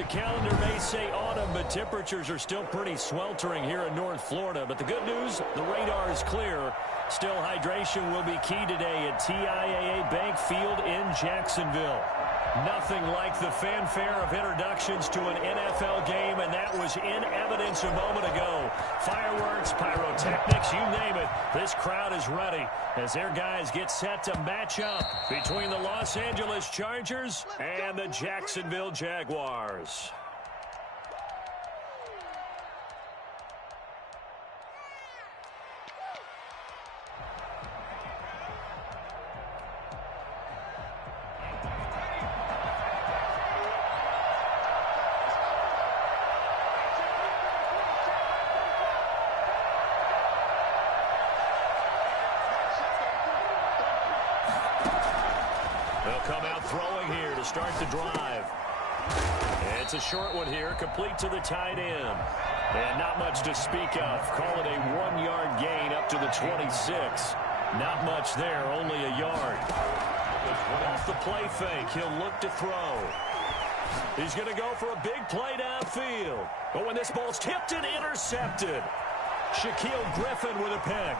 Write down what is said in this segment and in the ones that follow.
The calendar may say autumn, but temperatures are still pretty sweltering here in North Florida. But the good news, the radar is clear. Still, hydration will be key today at TIAA Bank Field in Jacksonville. Nothing like the fanfare of introductions to an NFL game, and that was in evidence a moment ago. Fireworks, pyrotechnics, you name it. This crowd is ready as their guys get set to match up between the Los Angeles Chargers and the Jacksonville Jaguars. They'll come out throwing here to start the drive. It's a short one here, complete to the tight end. And not much to speak of. Call it a 1-yard gain up to the 26. Not much there, only a yard. Off the play fake, he'll look to throw. He's going to go for a big play downfield. But when this ball's tipped and intercepted, Shaquille Griffin with a pick.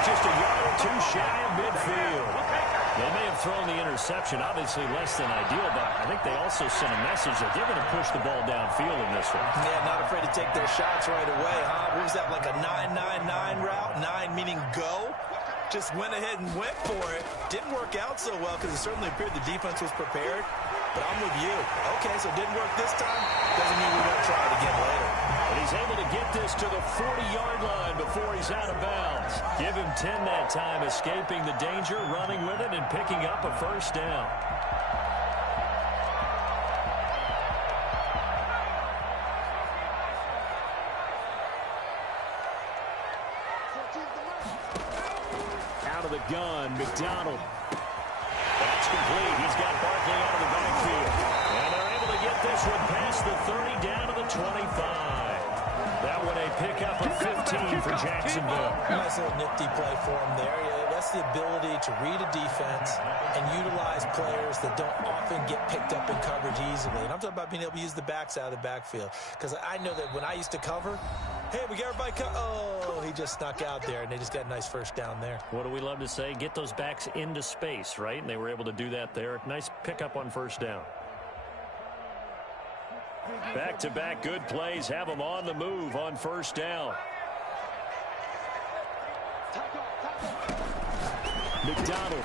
Just a yard or two shy of midfield. They may have thrown the interception, obviously less than ideal, but I think they also sent a message that they're going to push the ball downfield in this one. Yeah, not afraid to take their shots right away, huh? What was that, like a 9-9-9 route? 9 meaning go? Just went ahead and went for it. Didn't work out so well because it certainly appeared the defense was prepared. But I'm with you. Okay, so it didn't work this time. Doesn't mean we won't try it again later. And he's able to get this to the 40-yard line before he's out of bounds. Give him 10 that time, escaping the danger, running with it, and picking up a first down. Out of the gun, McDonald. That's complete. He's got Barkley out of the backfield. And they're able to get this one past the 30 down to the 25. That one a pickup of 15 for Jacksonville. Nice little nifty play for him there. Yeah, that's the ability to read a defense and utilize players that don't often get picked up in coverage easily. And I'm talking about being able to use the backs out of the backfield. Because I know that when I used to cover, hey, we got everybody oh, he just snuck out there, and they just got a nice first down there. What do we love to say? Get those backs into space, right? And they were able to do that there. Nice pickup on first down. Back-to-back good plays have them on the move on first down. McDonald.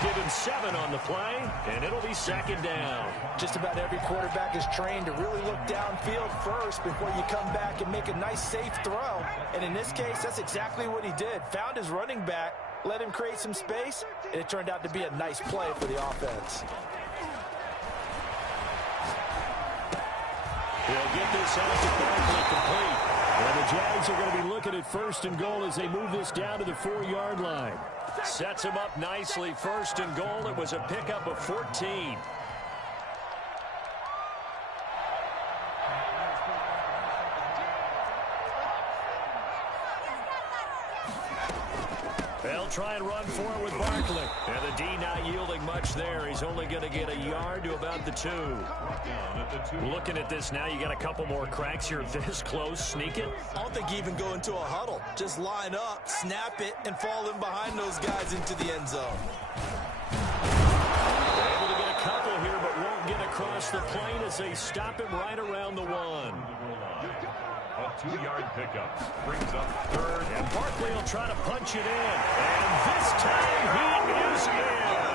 Give him 7 on the play, and it'll be second down. Just about every quarterback is trained to really look downfield first before you come back and make a nice, safe throw. And in this case, that's exactly what he did. Found his running back, let him create some space, and it turned out to be a nice play for the offense. He'll get this out to Barkley complete. And the Jags are going to be looking at first and goal as they move this down to the 4-yard line. Sets him up nicely. First and goal. It was a pickup of 14. They'll try and run for it with Barkley. And the D not yielding much there. He's only going to get a yard to about the 2. Looking at this now, you got a couple more cracks here this close. Sneak it. I don't think you even go into a huddle. Just line up, snap it, and fall in behind those guys into the end zone. They're able to get a couple here, but won't get across the plane as they stop him right around the 1. A 2-yard pickup brings up third. And Barkley will try to punch it in. And this time he is in.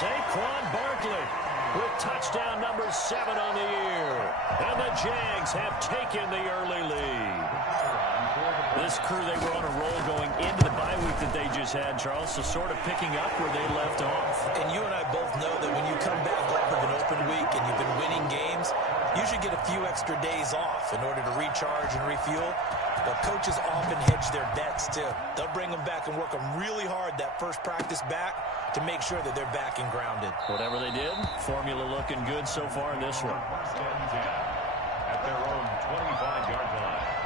Saquon Barkley with touchdown number 7 on the year. And the Jags have taken the early lead. This crew, they were on a roll going into the bye week that they just had, Charles, so sort of picking up where they left off. And you and I both know that when you come back off of an open week and you've been winning games, you should get a few extra days off in order to recharge and refuel. But coaches often hedge their bets, too. They'll bring them back and work them really hard that first practice back to make sure that they're back and grounded. Whatever they did, formula looking good so far in this one. At their own 25-yard line.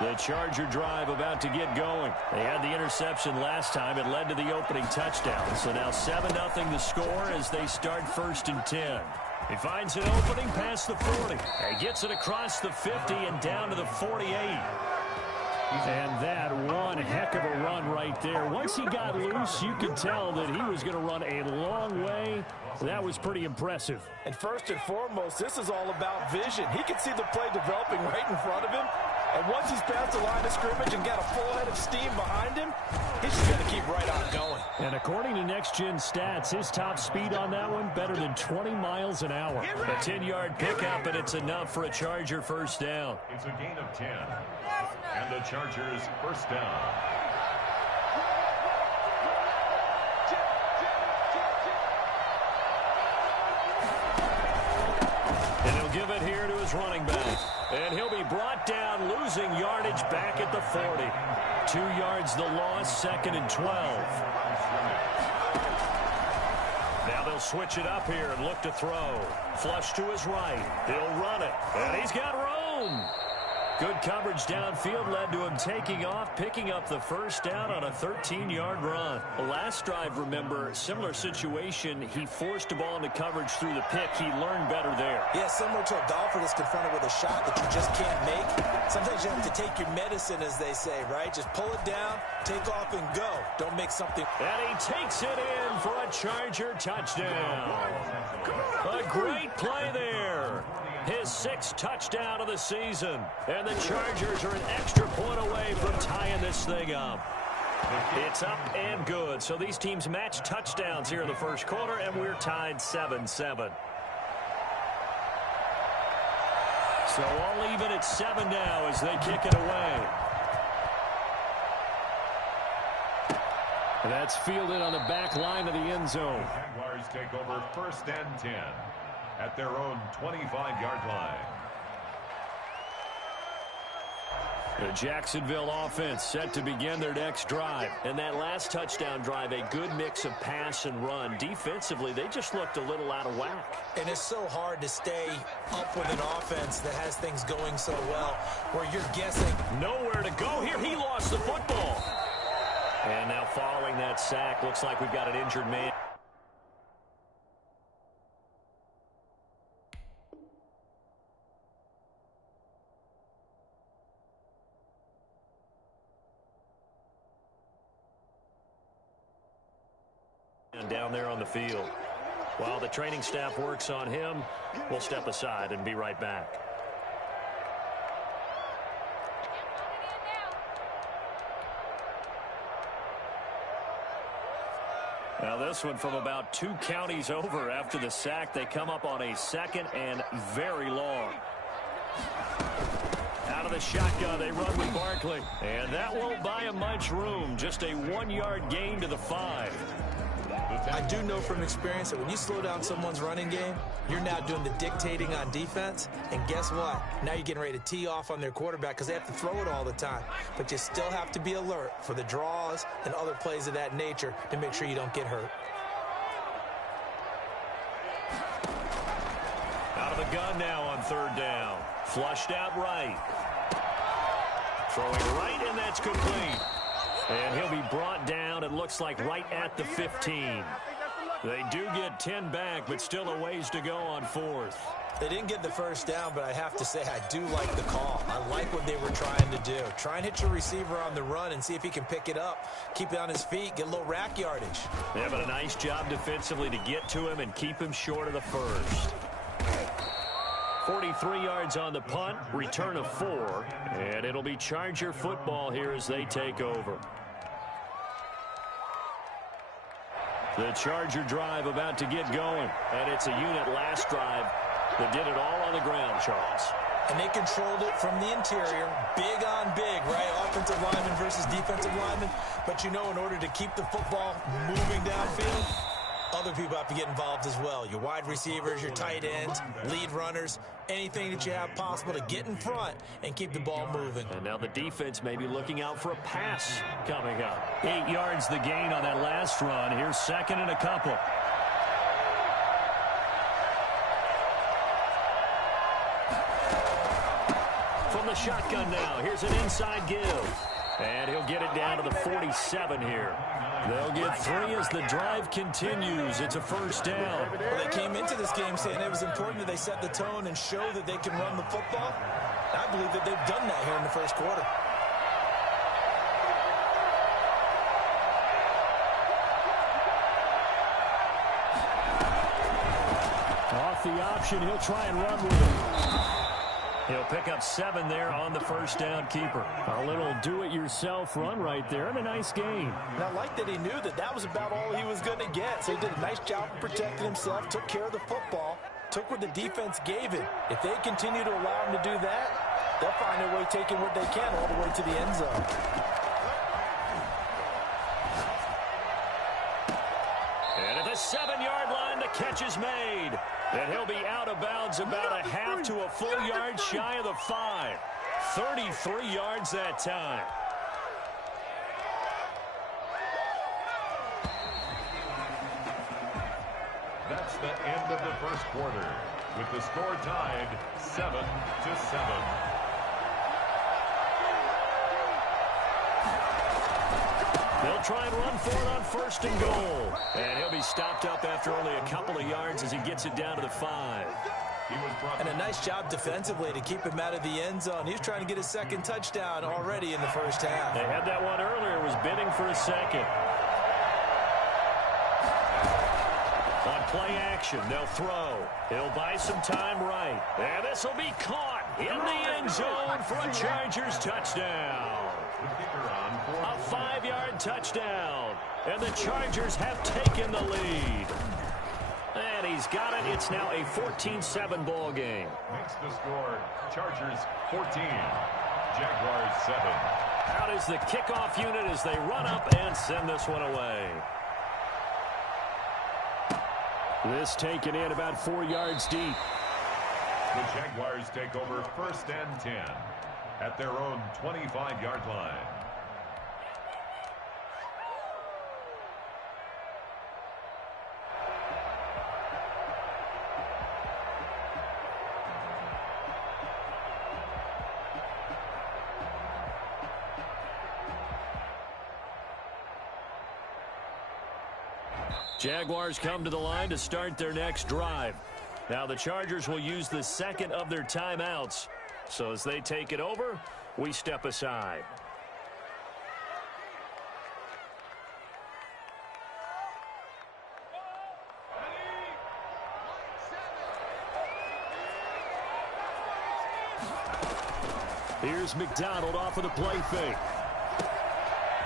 The Charger drive about to get going. They had the interception last time. It led to the opening touchdown. So now 7-0 the score as they start 1st and 10. He finds an opening past the 40. He gets it across the 50 and down to the 48. And that one heck of a run right there. Once he got loose, you could tell that he was going to run a long way. That was pretty impressive. And first and foremost, this is all about vision. He can see the play developing right in front of him. And once he's past the line of scrimmage and got a full head of steam behind him, he's just got to keep right on going. And according to Next Gen Stats, his top speed on that one, better than 20 miles an hour. A 10-yard pickup, and it's enough for a Charger first down. It's a gain of 10. And the Chargers first down. And he'll give it here to his running back. And he'll be brought down, losing yardage back at the 40. 2 yards the loss, 2nd and 12. Now they'll switch it up here and look to throw. Flush to his right. He'll run it. And he's got room. Good coverage downfield led to him taking off, picking up the first down on a 13-yard run. The last drive, remember, similar situation. He forced the ball into coverage through the pick. He learned better there. Yeah, similar to a golfer that's confronted with a shot that you just can't make. Sometimes you have to take your medicine, as they say, right? Just pull it down, take off, and go. Don't make something. And he takes it in for a Charger touchdown. A great play there. His 6th touchdown of the season. And the Chargers are an extra point away from tying this thing up. It's up and good. So these teams match touchdowns here in the first quarter, and we're tied 7-7. So all even at 7 now as they kick it away. That's fielded on the back line of the end zone. The Jaguars take over 1st and 10 at their own 25-yard line. The Jacksonville offense set to begin their next drive. And that last touchdown drive, a good mix of pass and run. Defensively, they just looked a little out of whack. And it's so hard to stay up with an offense that has things going so well, where you're guessing. Nowhere to go here. He lost the football. And now following that sack, looks like we've got an injured man. Down there on the field. While the training staff works on him, we'll step aside and be right back. Now this one from about 2 counties over after the sack. They come up on a 2nd and very long. Out of the shotgun, they run with Barkley. And that won't buy him much room. Just a 1-yard gain to the 5. I do know from experience that when you slow down someone's running game, you're now doing the dictating on defense. And guess what? Now you're getting ready to tee off on their quarterback because they have to throw it all the time. But you still have to be alert for the draws and other plays of that nature to make sure you don't get hurt. Out of the gun now on 3rd down. Flushed out right. Throwing right, and that's complete. And he'll be brought down, it looks like, right at the 15. They do get 10 back, but still a ways to go on 4th. They didn't get the first down, but I have to say I do like the call. I like what they were trying to do. Try and hit your receiver on the run and see if he can pick it up. Keep it on his feet, get a little rack yardage. Yeah, but a nice job defensively to get to him and keep him short of the first. 43 yards on the punt, return of 4, and it'll be Charger football here as they take over. The Charger drive about to get going, and it's a unit last drive that did it all on the ground, Charles. And they controlled it from the interior, big on big, right? Offensive lineman versus defensive lineman. But you know, in order to keep the football moving downfield, other people have to get involved as well. Your wide receivers, your tight ends, lead runners, anything that you have possible to get in front and keep the ball moving. And now the defense may be looking out for a pass coming up. 8 yards the gain on that last run. Here's 2nd and a couple. From From the shotgun now, here's an inside give. And he'll get it down to the 47 here. They'll get 3 as the drive continues. It's a first down. Well, they came into this game saying it was important that they set the tone and show that they can run the football. I believe that they've done that here in the first quarter. Off the option, he'll try and run with it. He'll pick up 7 there on the first down keeper. A little do-it-yourself run right there and a nice gain. And I like that he knew that that was about all he was going to get. So he did a nice job of protecting himself, took care of the football, took what the defense gave him. If they continue to allow him to do that, they'll find their way taking what they can all the way to the end zone. And at the 7-yard line, the catch is made. And he'll be out of bounds about a half to a full yard shy of the 5. 33 yards that time. That's the end of the first quarter, with the score tied 7-7. They'll try and run for it on first and goal. And he'll be stopped up after only a couple of yards as he gets it down to the 5. And a nice job defensively to keep him out of the end zone. He's trying to get his second touchdown already in the first half. They had that one earlier, was bidding for a second. On play action, they'll throw. He'll buy some time right. And this will be caught in the end zone for a Chargers touchdown. A 5-yard touchdown. And the Chargers have taken the lead. And he's got it. It's now a 14-7 ball game. Makes the score Chargers 14, Jaguars 7. Out is the kickoff unit as they run up and send this one away. This taken in about 4 yards deep. The Jaguars take over first and 10 at their own 25-yard line. Jaguars come to the line to start their next drive. Now the Chargers will use the second of their timeouts. So as they take it over, we step aside. Here's McDonald off of the play fake.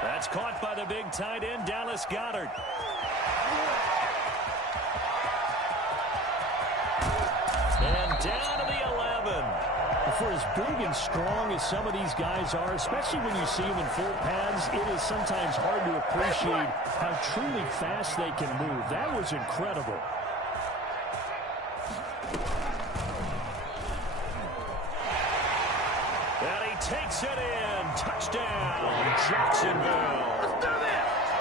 That's caught by the big tight end, Dallas Goedert. And down to the 11. For as big and strong as some of these guys are, especially when you see them in full pads, it is sometimes hard to appreciate how truly fast they can move. That was incredible. And he takes it in. Touchdown, Jacksonville.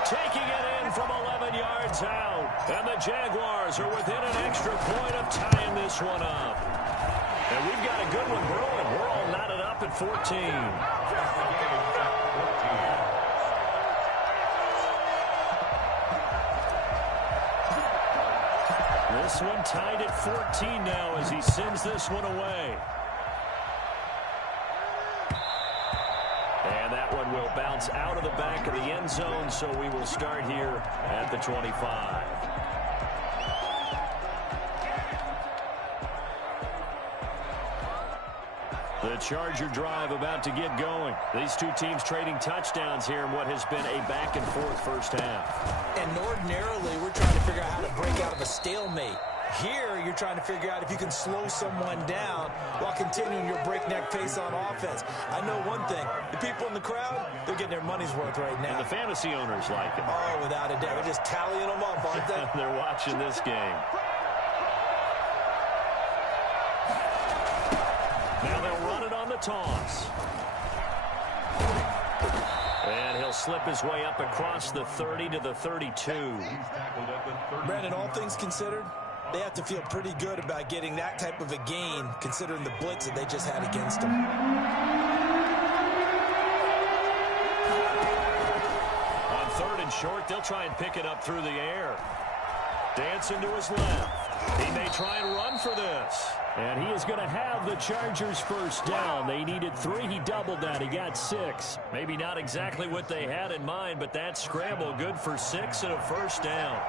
Taking it in from 11 yards out. And the Jaguars are within an extra point of tying this one up. And we've got a good one brewing. We're all knotted up at 14. This one tied at 14 now as he sends this one away. And that one will bounce out of the back of the end zone, so we will start here at the 25. The Charger drive about to get going. These two teams trading touchdowns here in what has been a back-and-forth first half. And ordinarily, we're trying to figure out how to break out of a stalemate. Here, you're trying to figure out if you can slow someone down while continuing your breakneck pace on offense. I know one thing. The people in the crowd, they're getting their money's worth right now. And the fantasy owners like it. Oh, without a doubt. They're just tallying them up, aren't they? They're watching this game. Now they'll run it on the toss. And he'll slip his way up across the 30 to the 32. Brandon, all things considered, They have to feel pretty good about getting that type of a gain, considering the blitz that they just had against them. On 3rd and short, they'll try and pick it up through the air. Dancing to his left. He may try and run for this. And he is going to have the Chargers first down. They needed 3. He doubled that. He got 6. Maybe not exactly what they had in mind, but that scramble good for 6 and a first down.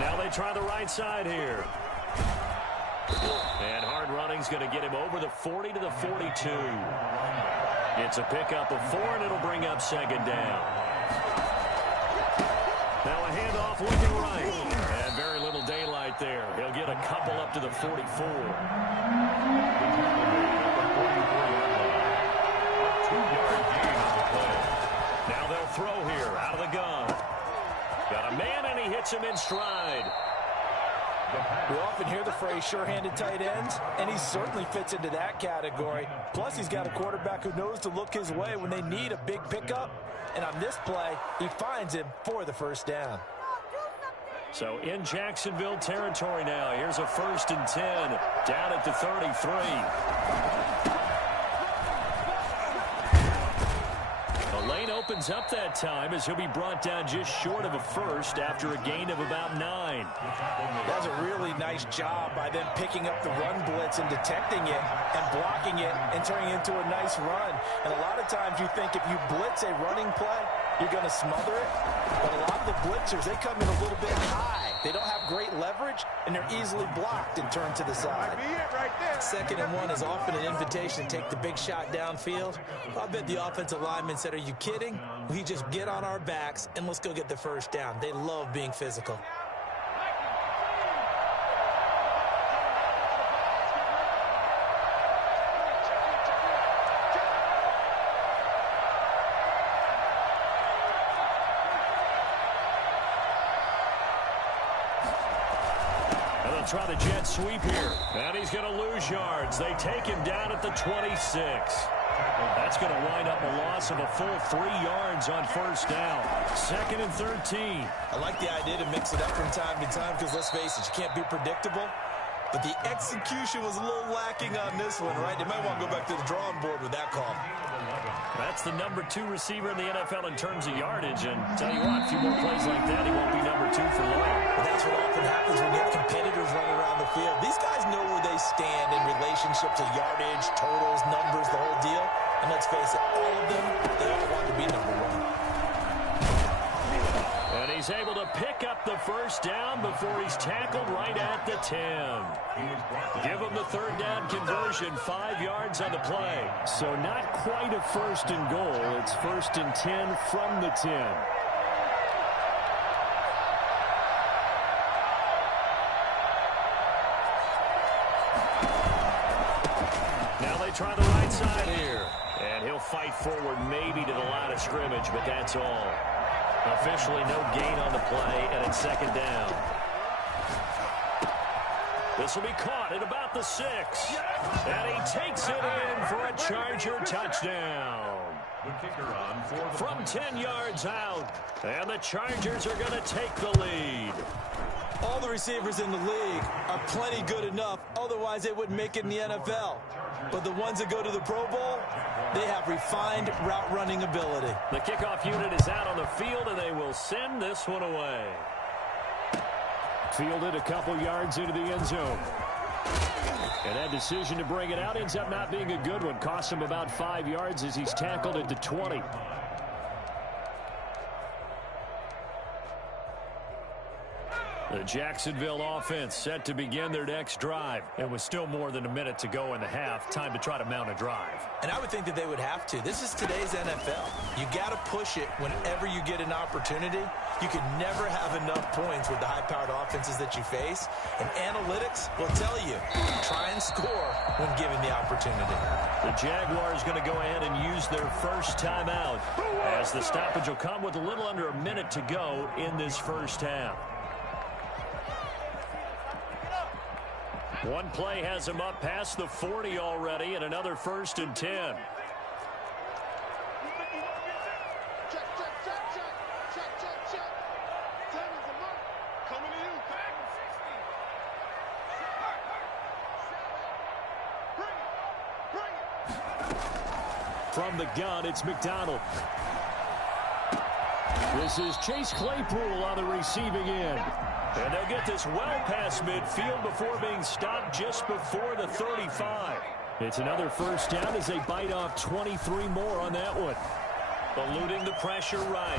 Now they try the right side here. And hard running's going to get him over the 40 to the 42. It's a pickup of 4, and it'll bring up 2nd down. Now a handoff looking right. And very little daylight there. He'll get a couple up to the 44. 2-yard gain on the play. Now they'll throw here out of the gun. Got a man, and he hits him in stride. We often hear the phrase sure-handed tight ends, and he certainly fits into that category. Plus, he's got a quarterback who knows to look his way when they need a big pickup. And on this play, he finds him for the first down. So in Jacksonville territory now. Here's a 1st and 10 down at the 33. The lane opens up that time as he'll be brought down just short of a first after a gain of about 9. That's a really nice job by them picking up the run blitz and detecting it and blocking it and turning it into a nice run. And a lot of times you think if you blitz a running play, you're going to smother it. But a lot of the blitzers, they come in a little bit high. They don't have great leverage, and they're easily blocked and turned to the side. 2nd and 1 is often an invitation to take the big shot downfield. I bet the offensive lineman said, are you kidding? We just get on our backs, and let's go get the first down. They love being physical. Try the jet sweep here. And he's going to lose yards. They take him down at the 26. That's going to wind up a loss of a full 3 yards on first down. 2nd and 13. I like the idea to mix it up from time to time because, let's face it, you can't be predictable. But the execution was a little lacking on this one, right? They might want to go back to the drawing board with that call. That's the number 2 receiver in the NFL in terms of yardage. And tell you what, a few more plays like that, he won't be number 2 for long. Well, that's what often happens when you have competitors running around the field. These guys know where they stand in relationship to yardage, totals, numbers, the whole deal. And let's face it, all of them, they all want to be number 1. And he's able to pick up the first down before he's tackled right at the 10. Give him the 3rd down conversion, 5 yards on the play. So not quite a 1st and goal. It's 1st and 10 from the 10. Now they try the right side here. And he'll fight forward maybe to the line of scrimmage, but that's all. Officially no gain on the play, and it's 2nd down. This will be caught at about the 6. And he takes it in for a Charger touchdown. The kicker on for the From 10 yards out. And the Chargers are going to take the lead. All the receivers in the league are plenty good enough, otherwise they wouldn't make it in the NFL. But the ones that go to the Pro Bowl, they have refined route running ability. The kickoff unit is out on the field, and they will send this one away. Fielded a couple yards into the end zone. And that decision to bring it out ends up not being a good one. Cost him about 5 yards as he's tackled at the 20. The Jacksonville offense set to begin their next drive. And with still more than a minute to go in the half, time to try to mount a drive. And I would think that they would have to. This is today's NFL. You got to push it whenever you get an opportunity. You can never have enough points with the high-powered offenses that you face. And analytics will tell you, try and score when given the opportunity. The Jaguars going to go ahead and use their first timeout, as the stoppage will come with a little under a minute to go in this first half. One play has him up past the 40 already, and another 1st and 10. From the gun, it's McDonald. This is Chase Claypool on the receiving end. And they'll get this well past midfield before being stopped just before the 35. It's another 1st down as they bite off 23 more on that one. Eluding the pressure right.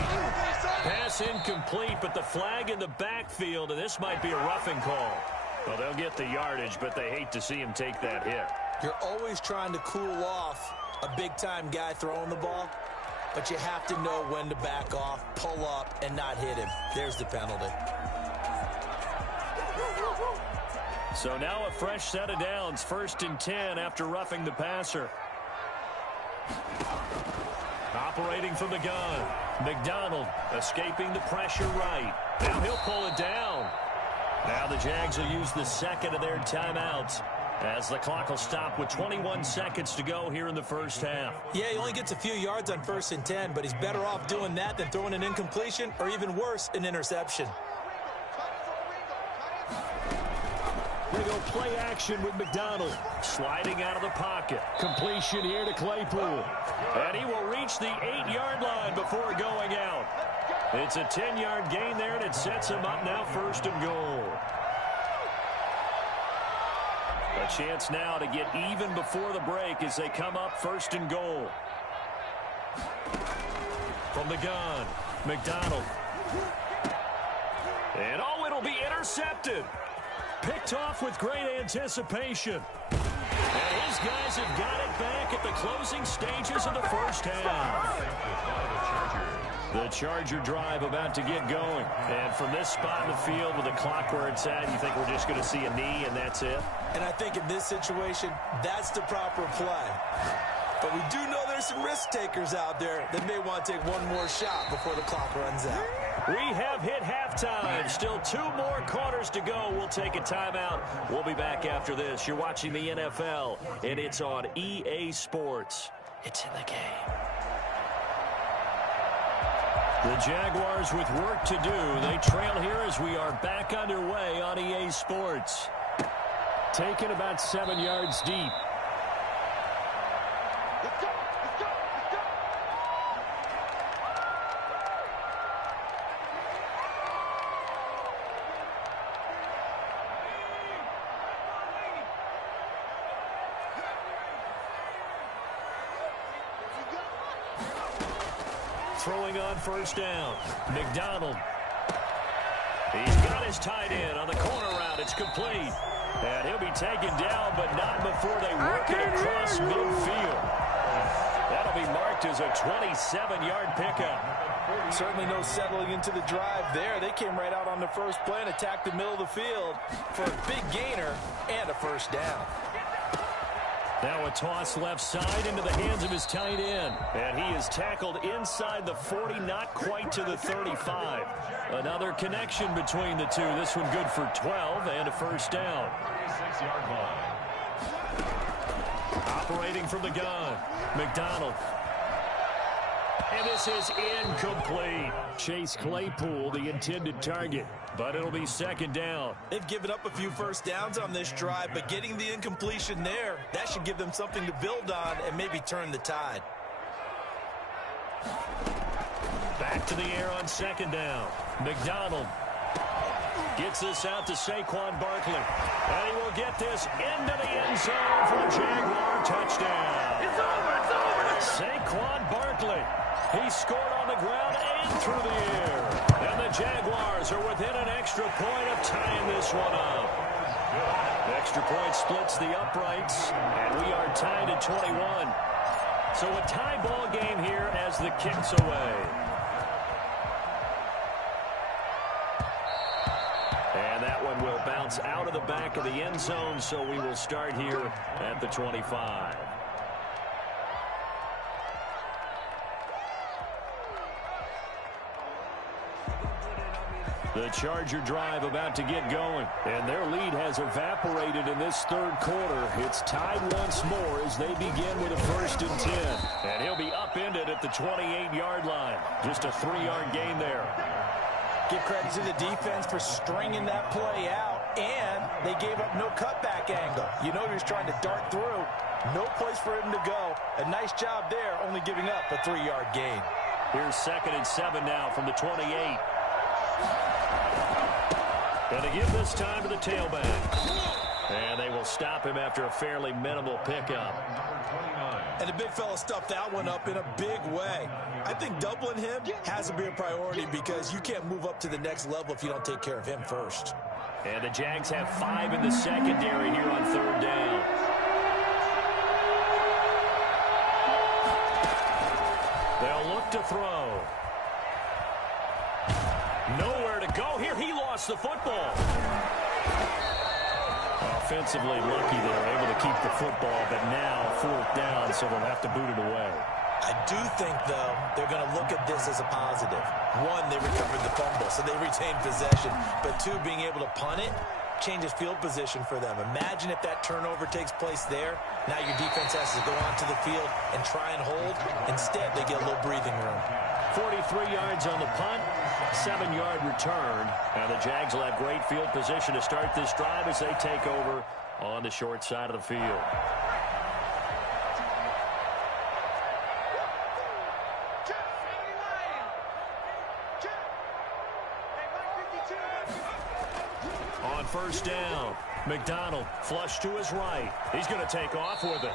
Pass incomplete, but the flag in the backfield, and this might be a roughing call. Well, they'll get the yardage, but they hate to see him take that hit. You're always trying to cool off a big-time guy throwing the ball, but you have to know when to back off, pull up, and not hit him. There's the penalty. So now a fresh set of downs, 1st and 10 after roughing the passer. Operating from the gun. McDonald escaping the pressure right. Now he'll pull it down. Now the Jags will use the 2nd of their timeouts, as the clock will stop with 21 seconds to go here in the 1st half. Yeah, he only gets a few yards on 1st and 10, but he's better off doing that than throwing an incompletion or even worse, an interception. They go play action with McDonald. Sliding out of the pocket. Completion here to Claypool. And he will reach the 8-yard line before going out. It's a 10-yard gain there, and it sets him up now 1st and goal. A chance now to get even before the break as they come up 1st and goal. From the gun, McDonald. And oh, it'll be intercepted. Picked off with great anticipation. And his guys have got it back at the closing stages of the 1st half. The Charger drive about to get going. And from this spot in the field with the clock where it's at, you think we're just going to see a knee and that's it? And I think in this situation, that's the proper play. But we do know there's some risk takers out there that may want to take one more shot before the clock runs out. We have hit halftime. Still 2 more quarters to go. We'll take a timeout. We'll be back after this. You're watching the NFL, and it's on EA Sports. It's in the game. The Jaguars with work to do. They trail here as we are back underway on EA Sports. Taken about 7 yards deep. Throwing on 1st down. McDonald. He's got his tight end on the corner route. It's complete. And he'll be taken down, but not before they work it across midfield. That'll be marked as a 27-yard pickup. Certainly no settling into the drive there. They came right out on the first play and attacked the middle of the field for a big gainer and a 1st down. Now a toss left side into the hands of his tight end. And he is tackled inside the 40, not quite to the 35. Another connection between the two. This one good for 12 and a 1st down. 36-yard line. Operating from the gun, McDonald. And this is incomplete. Chase Claypool, the intended target. But it'll be 2nd down. They've given up a few 1st downs on this drive, but getting the incompletion there, that should give them something to build on and maybe turn the tide. Back to the air on 2nd down. McDonald gets this out to Saquon Barkley. And he will get this into the end zone for a Jaguar touchdown. It's over, it's over. Saquon Barkley. He scored on the ground and through the air. And the Jaguars are within an extra point of tying this one up. The extra point splits the uprights, and we are tied at 21. So a tie ball game here as the kick's away. And that one will bounce out of the back of the end zone, so we will start here at the 25. The Charger drive about to get going, and their lead has evaporated in this third quarter. It's tied once more as they begin with a 1st and 10. And he'll be upended at the 28-yard line. Just a 3-yard gain there. Give credit to the defense for stringing that play out, and they gave up no cutback angle. You know he was trying to dart through. No place for him to go. A nice job there, only giving up a 3-yard gain. Here's 2nd and 7 now from the 28. And they give this time to the tailback. And they will stop him after a fairly minimal pickup. And the big fella stuffed that one up in a big way. I think doubling him has to be a priority because you can't move up to the next level if you don't take care of him first. And the Jags have 5 in the secondary here on 3rd down. They'll look to throw. Nowhere to go here. He lost the football. Offensively lucky they were able to keep the football, but now 4th down, so they'll have to boot it away. I do think, though, they're going to look at this as a positive. 1, they recovered the fumble, so they retained possession. But 2, being able to punt it changes field position for them. Imagine if that turnover takes place there. Now your defense has to go onto the field and try and hold. Instead, they get a little breathing room. 43 yards on the punt, 7-yard return. And the Jags will have great field position to start this drive as they take over on the short side of the field. On 1st down, McDonald flush to his right. He's going to take off with it.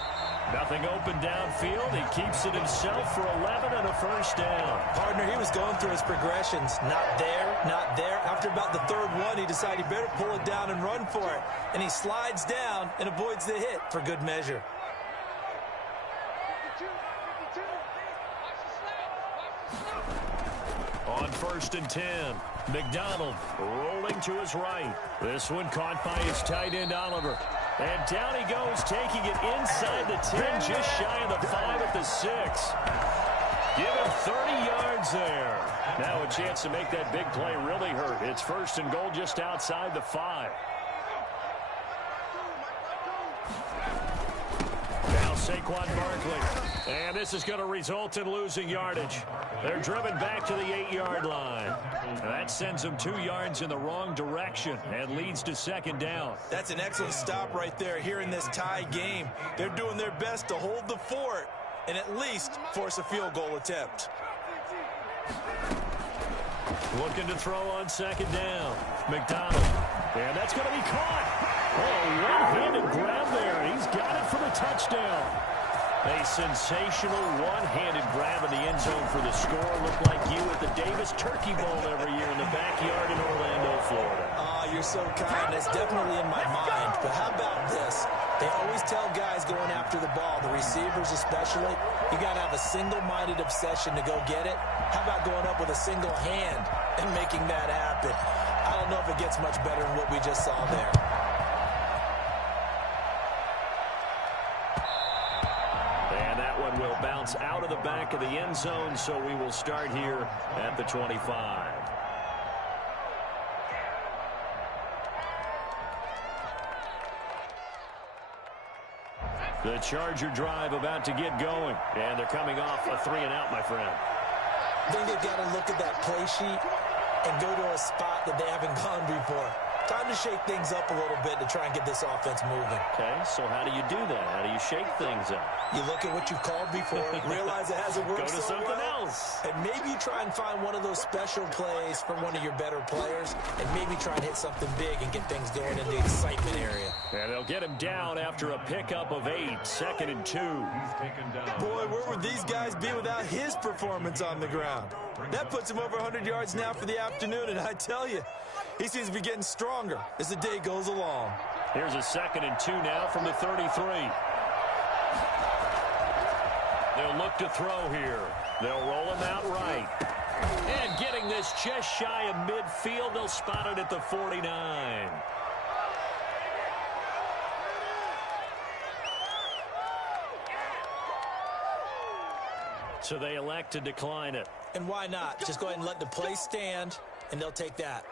Nothing open downfield. He keeps it himself for 11 and a 1st down. Partner, he was going through his progressions. Not there, not there. After about the 3rd one, he decided he better pull it down and run for it. And he slides down and avoids the hit for good measure. On 1st and 10, McDonald rolling to his right. This one caught by his tight end, Oliver. And down he goes, taking it inside the 10, just shy of the 5 at the 6. Give him 30 yards there. Now a chance to make that big play really hurt. It's 1st and goal just outside the 5. Now Saquon Barkley. And this is going to result in losing yardage. They're driven back to the 8-yard line. And that sends them 2 yards in the wrong direction and leads to 2nd down. That's an excellent stop right there here in this tie game. They're doing their best to hold the fort and at least force a field goal attempt. Looking to throw on 2nd down. McDonald. And that's going to be caught. Oh, one-handed grab there. He's got it for the touchdown. A sensational one-handed grab in the end zone for the score. Looked like you at the Davis Turkey Bowl every year in the backyard in Orlando, Florida. You're so kind. That's definitely in my mind. But how about this? They always tell guys going after the ball, the receivers especially, you got to have a single-minded obsession to go get it. How about going up with a single hand and making that happen? I don't know if it gets much better than what we just saw there. Will bounce out of the back of the end zone, so we will start here at the 25. The Charger drive about to get going, and they're coming off a 3-and-out, my friend. I think they've got to look at that play sheet and go to a spot that they haven't gone before. Time to shake things up a little bit to try and get this offense moving. Okay, so how do you do that? How do you shake things up? You look at what you've called before, realize it hasn't worked Go to so something well, else. and maybe you try and find one of those special plays from one of your better players, and maybe try and hit something big and get things going in the excitement area. And they'll get him down after a pickup of 8, 2nd and 2. Boy, where would these guys be without his performance on the ground? That puts him over 100 yards now for the afternoon, and I tell you, he seems to be getting stronger as the day goes along. Here's a 2nd and 2 now from the 33. They'll look to throw here. They'll roll him out right. And getting this just shy of midfield, they'll spot it at the 49. So they elect to decline it. And why not? Just go ahead and let the play stand, and they'll take that.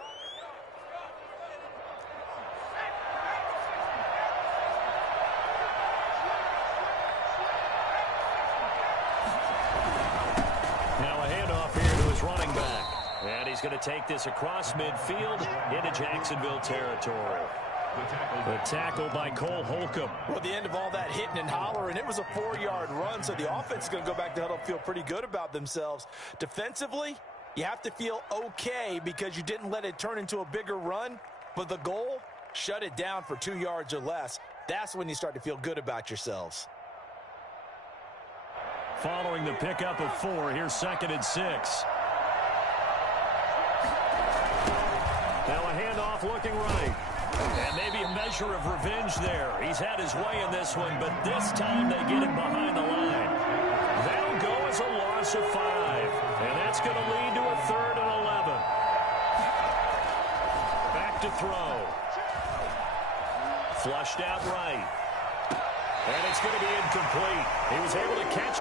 going to take this across midfield into Jacksonville territory. The tackle by Cole Holcomb. Well, the end of all that hitting and hollering, it was a 4-yard run, so the offense is going to go back to huddle, feel pretty good about themselves. Defensively, you have to feel okay because you didn't let it turn into a bigger run, but the goal, shut it down for 2 yards or less. That's when you start to feel good about yourselves. Following the pickup of 4, here's 2nd and 6. Now a handoff looking right. And maybe a measure of revenge there. He's had his way in this one, but this time they get him behind the line. That'll go as a loss of 5. And that's going to lead to a 3rd and 11. Back to throw. Flushed out right. And it's going to be incomplete. He was able to catch it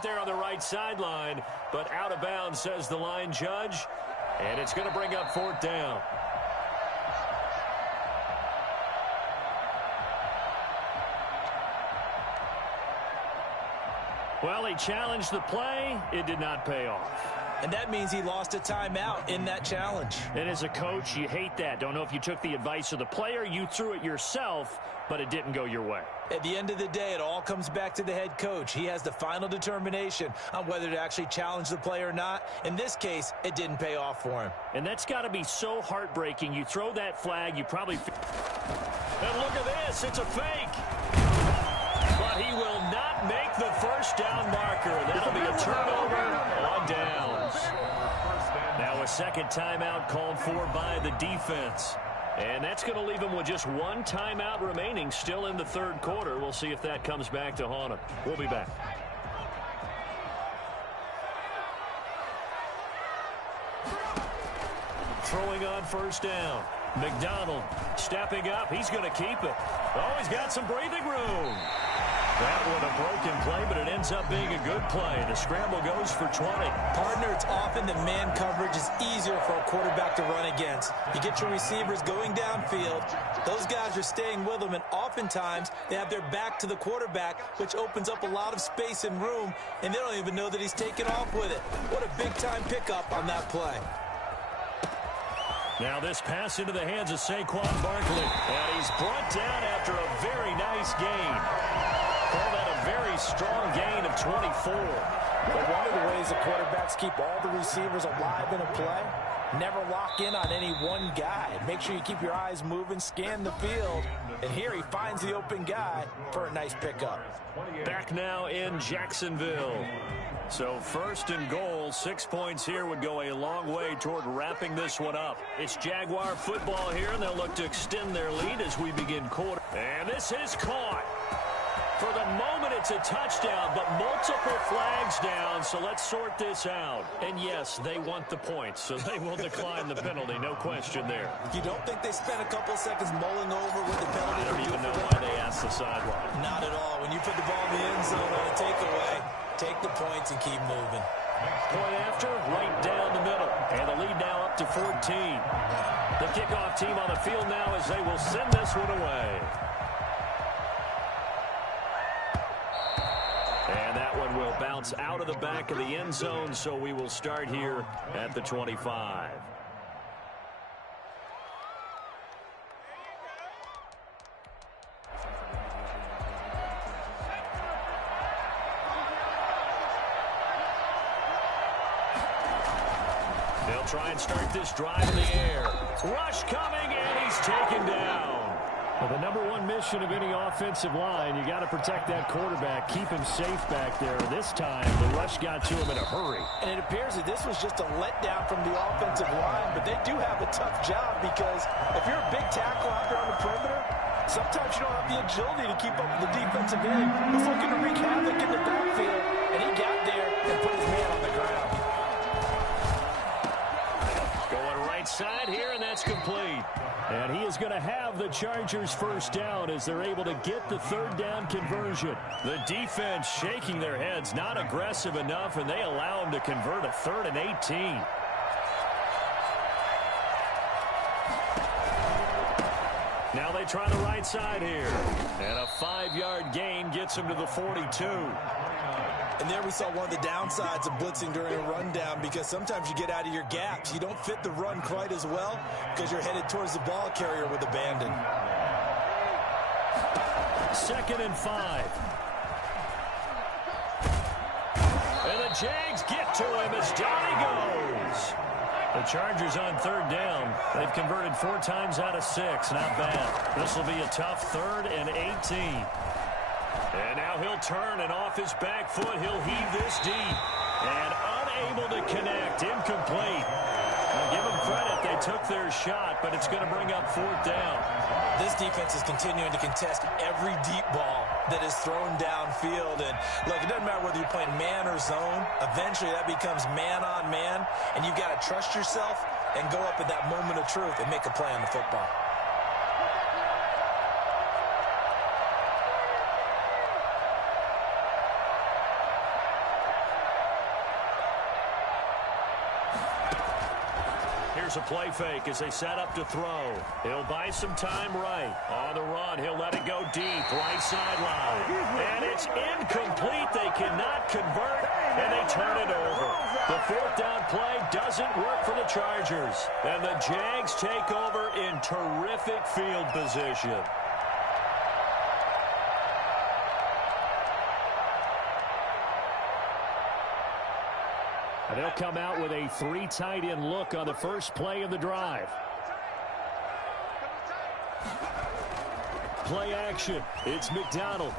there on the right sideline, but out of bounds, says the line judge. And it's going to bring up 4th down. Well, he challenged the play. It did not pay off. And that means he lost a timeout in that challenge. And as a coach, you hate that. Don't know if you took the advice of the player, you threw it yourself, but it didn't go your way. At the end of the day, it all comes back to the head coach. He has the final determination on whether to actually challenge the play or not. In this case, it didn't pay off for him. And that's got to be so heartbreaking. You throw that flag, you probably... And look at this, it's a fake. But he will not make the 1st down marker. That'll be a turnover on downs. Now a 2nd timeout called for by the defense. And that's going to leave him with just 1 timeout remaining still in the 3rd quarter. We'll see if that comes back to haunt him. We'll be back. Throwing on 1st down. McDonald stepping up. He's going to keep it. Oh, he's got some breathing room. That one a broken play, but it ends up being a good play. The scramble goes for 20. Partner, it's often that man coverage is easier for a quarterback to run against. You get your receivers going downfield. Those guys are staying with them, and oftentimes they have their back to the quarterback, which opens up a lot of space and room, and they don't even know that he's taken off with it. What a big-time pickup on that play. Now this pass into the hands of Saquon Barkley. And he's brought down after a very nice gain. Call that a very strong gain of 24. But one of the ways the quarterbacks keep all the receivers alive in a play, never lock in on any one guy. Make sure you keep your eyes moving, scan the field. And here he finds the open guy for a nice pickup. Back now in Jacksonville. So 1st and goal, 6 points here would go a long way toward wrapping this one up. It's Jaguar football here, and they'll look to extend their lead as we begin quarter. And this is caught. For the moment, it's a touchdown, but multiple flags down, so let's sort this out. And yes, they want the points, so they will decline the penalty, no question there. You don't think they spent a couple of seconds mulling over what the penalty? I don't even know why they asked the sideline. Not at all. When you put the ball in the end zone on a takeaway, take the points and keep moving. Point after, right down the middle. And the lead now up to 14. The kickoff team on the field now as they will send this one away. And that one will bounce out of the back of the end zone, so we will start here at the 25. They'll try and start this drive in the air. Rush coming, and he's taken down. Well, the number one mission of any offensive line, you got to protect that quarterback, keep him safe back there. This time, the rush got to him in a hurry. And it appears that this was just a letdown from the offensive line, but they do have a tough job because if you're a big tackle out there on the perimeter, sometimes you don't have the agility to keep up with the defensive end who's looking to wreak havoc in the backfield, and he got there and put his man on the ground. Going right side here, and that's complete. And he is going to have the Chargers first down as they're able to get the third down conversion. The defense shaking their heads, not aggressive enough, and they allow him to convert a 3rd and 18. Now they try the right side here. And a 5-yard gain gets him to the 42. And there we saw one of the downsides of blitzing during a rundown, because sometimes you get out of your gaps. You don't fit the run quite as well because you're headed towards the ball carrier with abandon. 2nd and 5. And the Jags get to him as down he goes. The Chargers on 3rd down. They've converted 4 times out of 6. Not bad. This will be a tough 3rd and 18. And now he'll turn, and off his back foot, he'll heave this deep. And unable to connect. Incomplete. Now give them credit. They took their shot, but it's going to bring up 4th down. This defense is continuing to contest every deep ball that is thrown downfield. And, look, it doesn't matter whether you're playing man or zone. Eventually, that becomes man on man, and you've got to trust yourself and go up at that moment of truth and make a play on the football. Here's a play fake as they set up to throw. He'll buy some time right. On the run, he'll let it go deep. Right sideline. And it's incomplete. They cannot convert, and they turn it over. The 4th down play doesn't work for the Chargers. And the Jags take over in terrific field position. And they'll come out with a 3 tight end look on the first play of the drive. Play action. It's McDonald.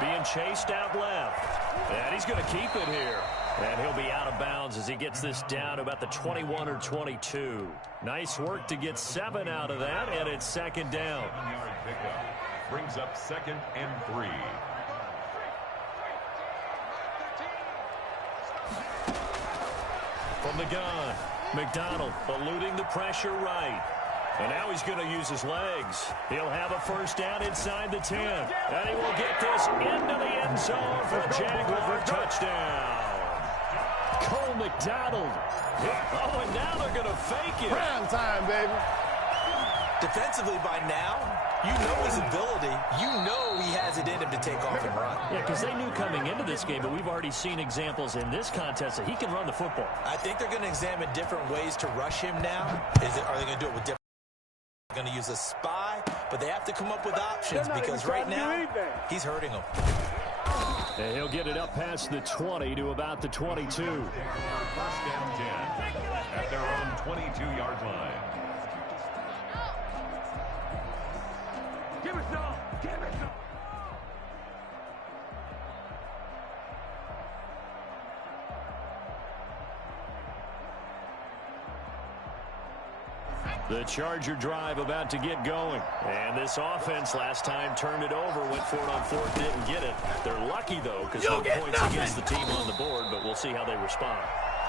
Being chased out left. And he's going to keep it here. And he'll be out of bounds as he gets this down to about the 21 or 22. Nice work to get 7 out of that, and it's 2nd down. 7-yard pickup brings up 2nd and 3. From the gun, McDonald eluding the pressure right. And now he's going to use his legs. He'll have a 1st down inside the 10. And he will get this into the end zone for a Jaguar touchdown. Cole McDonald. Oh, and now they're going to fake it. Prime time, baby. Defensively by now, you know his ability. You know he has it in him to take off and run. Yeah, because they knew coming into this game, but we've already seen examples in this contest that he can run the football. I think they're going to examine different ways to rush him now. Are they going to do it with different? They're going to use a spy, but they have to come up with options because right now he's hurting them. And he'll get it up past the 20 to about the 22. 1st and 10 at their own 22-yard line. Give it some. Give it some. The Charger drive about to get going. And this offense last time turned it over, went for it on 4th, didn't get it. They're lucky, though, because no points against the team on the board, but we'll see how they respond.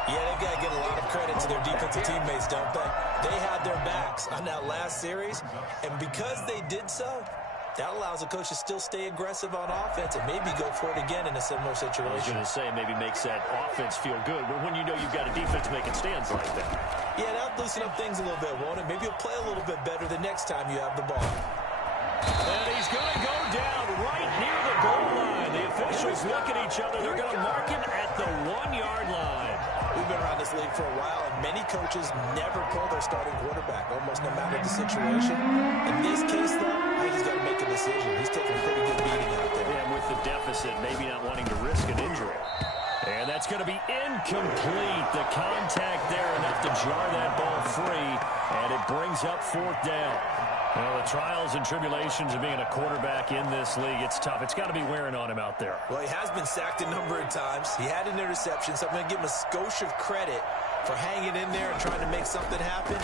Yeah, they've got to get a lot of credit to their defensive teammates, don't they? They had their backs on that last series, and because they did so, that allows the coach to still stay aggressive on offense and maybe go for it again in a similar situation. I was going to say maybe makes that offense feel good, but when you know you've got a defense making stands like that. Yeah, that'll loosen up things a little bit, won't it? Maybe you'll play a little bit better the next time you have the ball. And he's going to go down right near the goal line. The officials look at each other. They're going to mark him at the 1-yard line. We've been around this league for a while, and many coaches never pull their starting quarterback, almost no matter the situation. In this case, though, I think he's got to make a decision. He's taking a pretty good beating out there. And with the deficit, maybe not wanting to risk an injury. And that's going to be incomplete. The contact there enough to jar that ball free, and it brings up 4th down. Well, the trials and tribulations of being a quarterback in this league, it's tough. It's got to be wearing on him out there. Well, he has been sacked a number of times. He had an interception, so I'm going to give him a skosh of credit for hanging in there and trying to make something happen,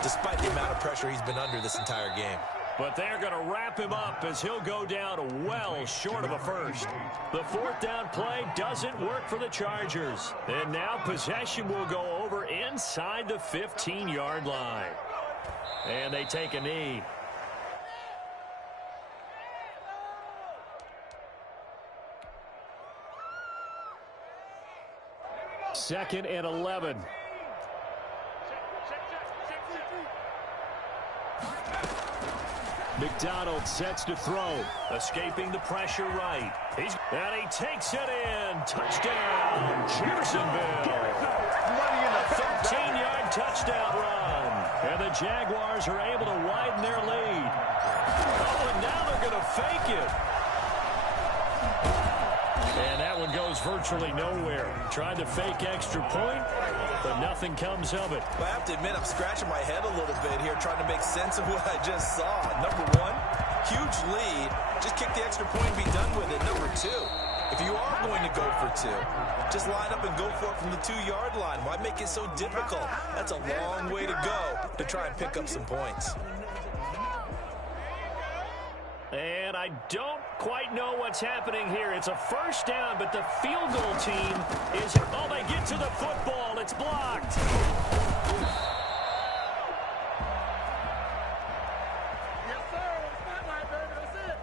despite the amount of pressure he's been under this entire game. But they're going to wrap him up as he'll go down well short of a 1st. The 4th down play doesn't work for the Chargers. And now possession will go over inside the 15-yard line. And they take a knee. Second and 11. McDonald sets to throw. Escaping the pressure right. And he takes it in. Touchdown, Jacksonville. A 13-yard touchdown run. And the Jaguars are able to widen their lead. Oh, and now they're going to fake it. And that one goes virtually nowhere. Tried to fake extra point, but nothing comes of it. I have to admit, I'm scratching my head a little bit here, trying to make sense of what I just saw. Number one, huge lead. Just kick the extra point and be done with it. Number two, if you are going to go for two, just line up and go for it from the 2-yard line. Why make it so difficult? That's a long way to go to try and pick up some points. And I don't quite know what's happening here. It's a first down, but the field goal team is... Oh, they get to the football. It's blocked. Yes, sir. Spotlight, baby. That's it.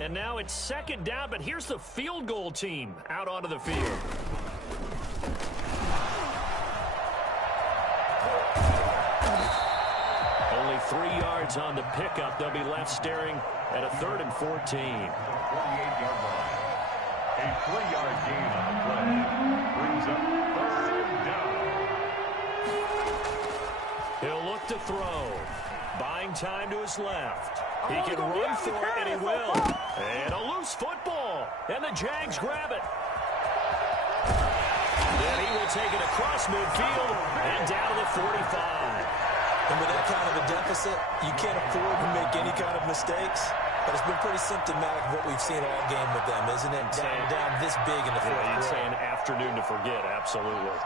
And now it's second down, but here's the field goal team out onto the field. Only 3 yards on the pickup. They'll be left staring at a 3rd and 14. 48-yard line. A 3-yard gain on the play brings up 3rd down. He'll look to throw. Buying time to his left. He can run for it, and he will. And a loose football. And the Jags grab it. Then he will take it across midfield and down to the 45. And with that kind of a deficit, you can't afford to make any kind of mistakes. But it's been pretty symptomatic of what we've seen all game with them, isn't it? Down this big in the fourth quarter. You'd say an afternoon to forget, absolutely.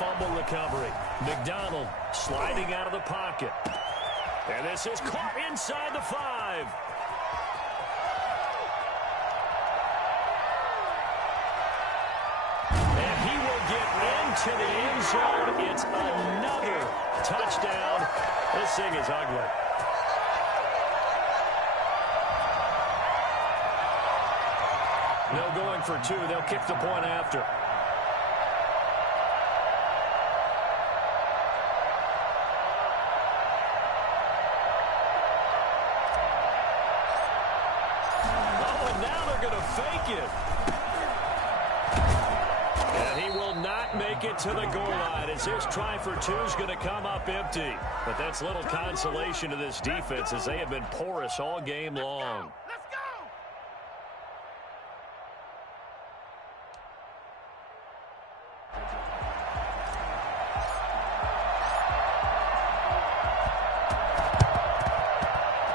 Fumble recovery. McDonald sliding out of the pocket. And this is caught inside the 5. And he will get into the end zone. It's another touchdown. This thing is ugly. No going for 2. They'll kick the point after. Fake it. And he will not make it to the goal line as this try for 2 is going to come up empty. But that's little consolation to this defense as they have been porous all game long. Let's go.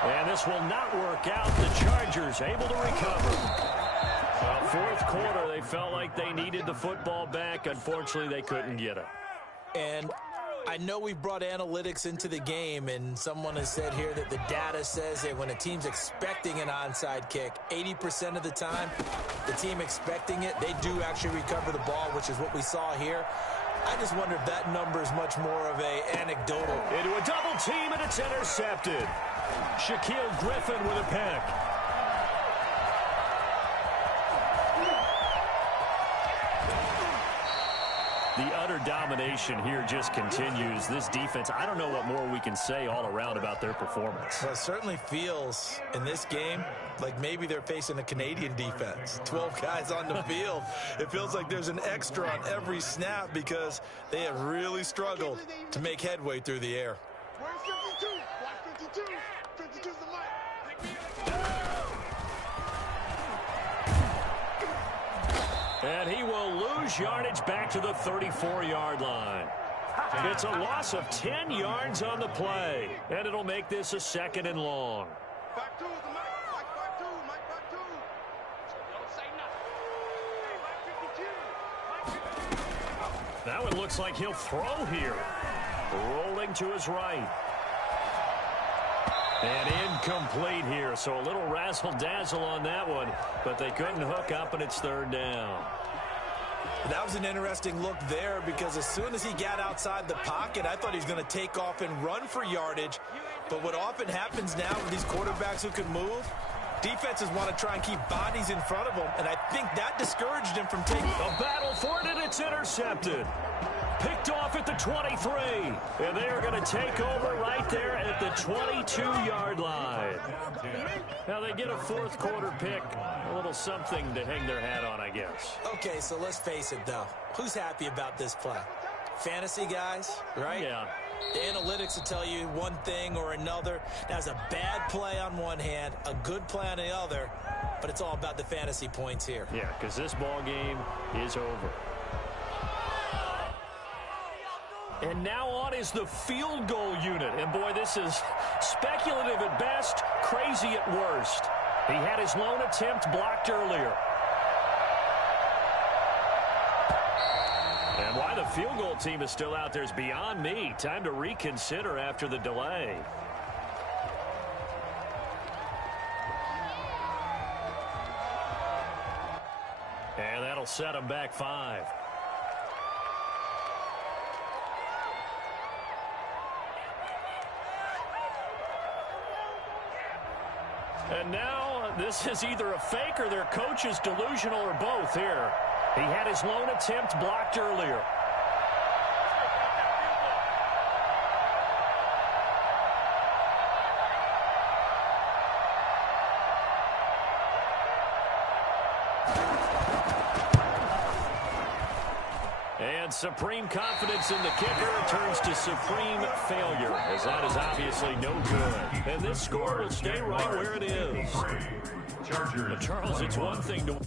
And this will not work out. The Chargers able to recover. Fourth quarter, they felt like they needed the football back. Unfortunately, they couldn't get it. And I know we brought analytics into the game, and someone has said here that the data says that when a team's expecting an onside kick, 80% of the time, the team expecting it, they do actually recover the ball, which is what we saw here. I just wonder if that number is much more of a anecdotal. Into a double team, and it's intercepted. Shaquille Griffin with a pick. The utter domination here just continues. This defense, I don't know what more we can say all around about their performance. Well, it certainly feels in this game like maybe they're facing a Canadian defense. 12 guys on the field. It feels like there's an extra on every snap because they have really struggled to make headway through the air. Where's 52? Watch 52. 52's the mic. And he will lose yardage back to the 34-yard line. It's a loss of 10 yards on the play, and it'll make this a 2nd and long. Back 2 is the mic. Back 2. Mike back 2. Don't say nothing. Hey, Mike 52. That one looks like he'll throw here. Rolling to his right. And incomplete here, so a little razzle-dazzle on that one, but they couldn't hook up, and it's third down. That was an interesting look there because as soon as he got outside the pocket, I thought he was going to take off and run for yardage. But what often happens now with these quarterbacks who can move, defenses want to try and keep bodies in front of them, and I think that discouraged him from taking. A battle for it, and it's intercepted. Picked off at the 23. And they are going to take over right there at the 22-yard line. Now they get a fourth quarter pick. A little something to hang their hat on, I guess. Okay, so let's face it, though. Who's happy about this play? Fantasy guys, right? Yeah. The analytics will tell you one thing or another. That's a bad play on one hand, a good play on the other, but it's all about the fantasy points here. Yeah, because this ball game is over. And now on is the field goal unit. And, boy, this is speculative at best, crazy at worst. He had his lone attempt blocked earlier. And why the field goal team is still out there is beyond me. Time to reconsider after the delay. And that'll set him back 5. And now this is either a fake or their coach is delusional or both here. He had his lone attempt blocked earlier. And supreme confidence in the kicker turns to supreme failure, as that is obviously no good. And this score will stay right where it is. But Charles, it's one thing to...